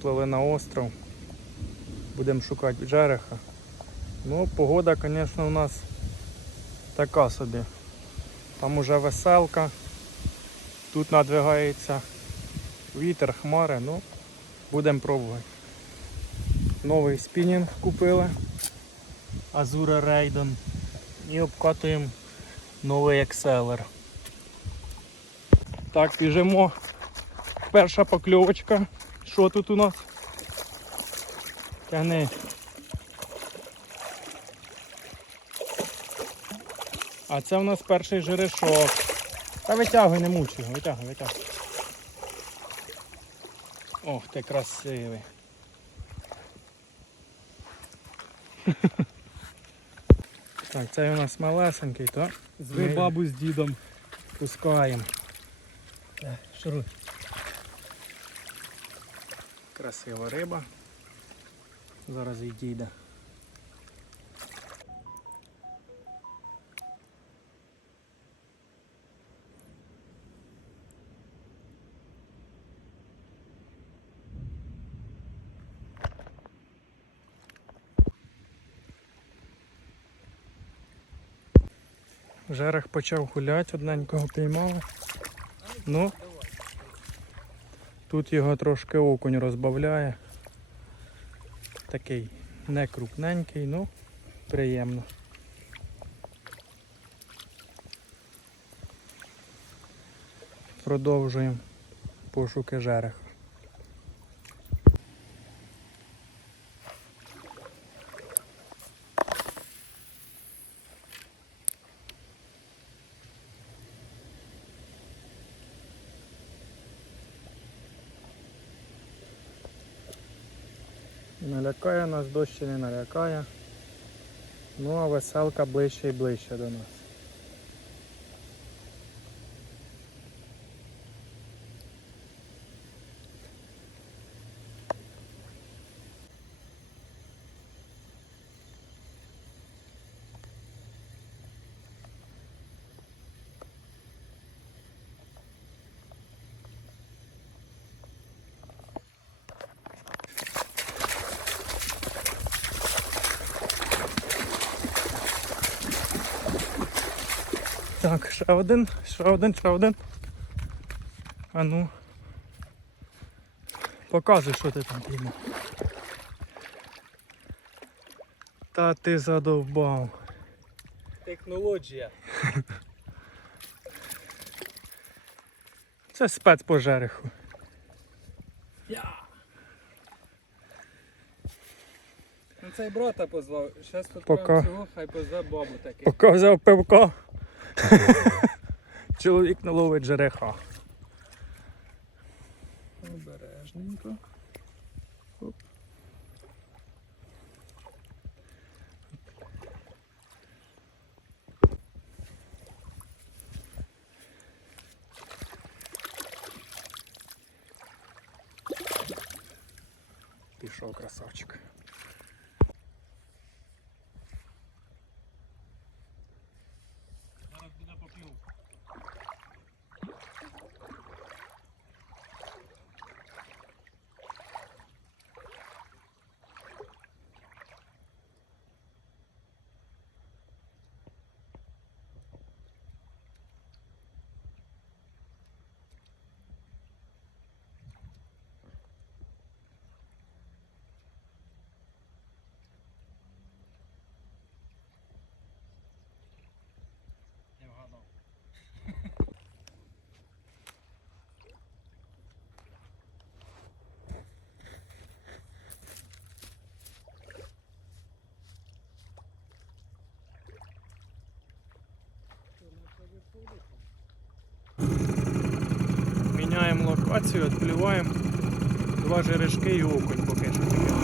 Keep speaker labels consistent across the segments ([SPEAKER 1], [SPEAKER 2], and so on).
[SPEAKER 1] Виплили на остров. Будемо шукати жереха. Ну, погода, звісно, у нас така собі. Там уже веселка. Тут надвигається вітер, хмари, ну, будемо пробувати. Новий спінінг купили. Азура Рейдон. І обкатуємо новий екселер. Так, біжимо. Перша покльовочка. Що тут у нас? Тягни. А це у нас перший жерешок. Та витягуй, не мучай, його, витягуй, витягуй. Ох, ти красивий. Так, це у нас малесенький, так?
[SPEAKER 2] Зви бабу з дідом.
[SPEAKER 1] Пускаємо.
[SPEAKER 2] Шуруй.
[SPEAKER 1] Красива риба. Зараз відійде. Жерех почав гуляти, одненького піймали. Ну, Тут його трошки окунь розбавляє. Такий не крупненький, ну приємно. Продовжуємо пошуки жереха. Налякає нас, дощ чи не налякає. Ну а веселка ближче і ближче до нас. Так, ще один, ще один, ще один. А ну. Показуй, що ти там піймав. Та ти задовбав.
[SPEAKER 2] Технологія.
[SPEAKER 1] Це спец по жереху.
[SPEAKER 2] Я. Ну цей брата позвав. Щас тут
[SPEAKER 1] Пока.
[SPEAKER 2] прям цього, хай позве бабу таки.
[SPEAKER 1] Поки взяв пивко. Чоловік не ловить жереха.
[SPEAKER 2] Обережненько.
[SPEAKER 1] Пішов красавчик.
[SPEAKER 2] Зараз буде попів. Не вгадав.
[SPEAKER 1] Міняємо локацію, відплюваємо два жерешки і окунь поки що таке.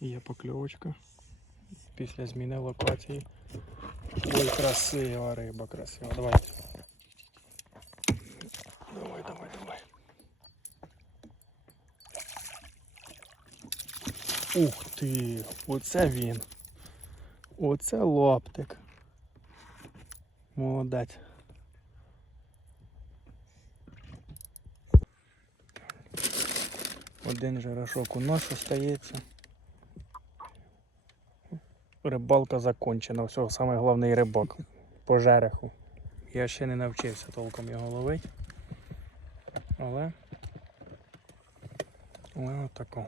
[SPEAKER 1] Є покльовочка після зміни локації. Ой, красива риба, красива. Давай. Ух ти! Оце він. Оце лаптик. Молодець. Один жерешок у нас остається. Рибалка закончена. Все, саме головний рибак по жереху. Я ще не навчився толком його ловити. Але. Але отако.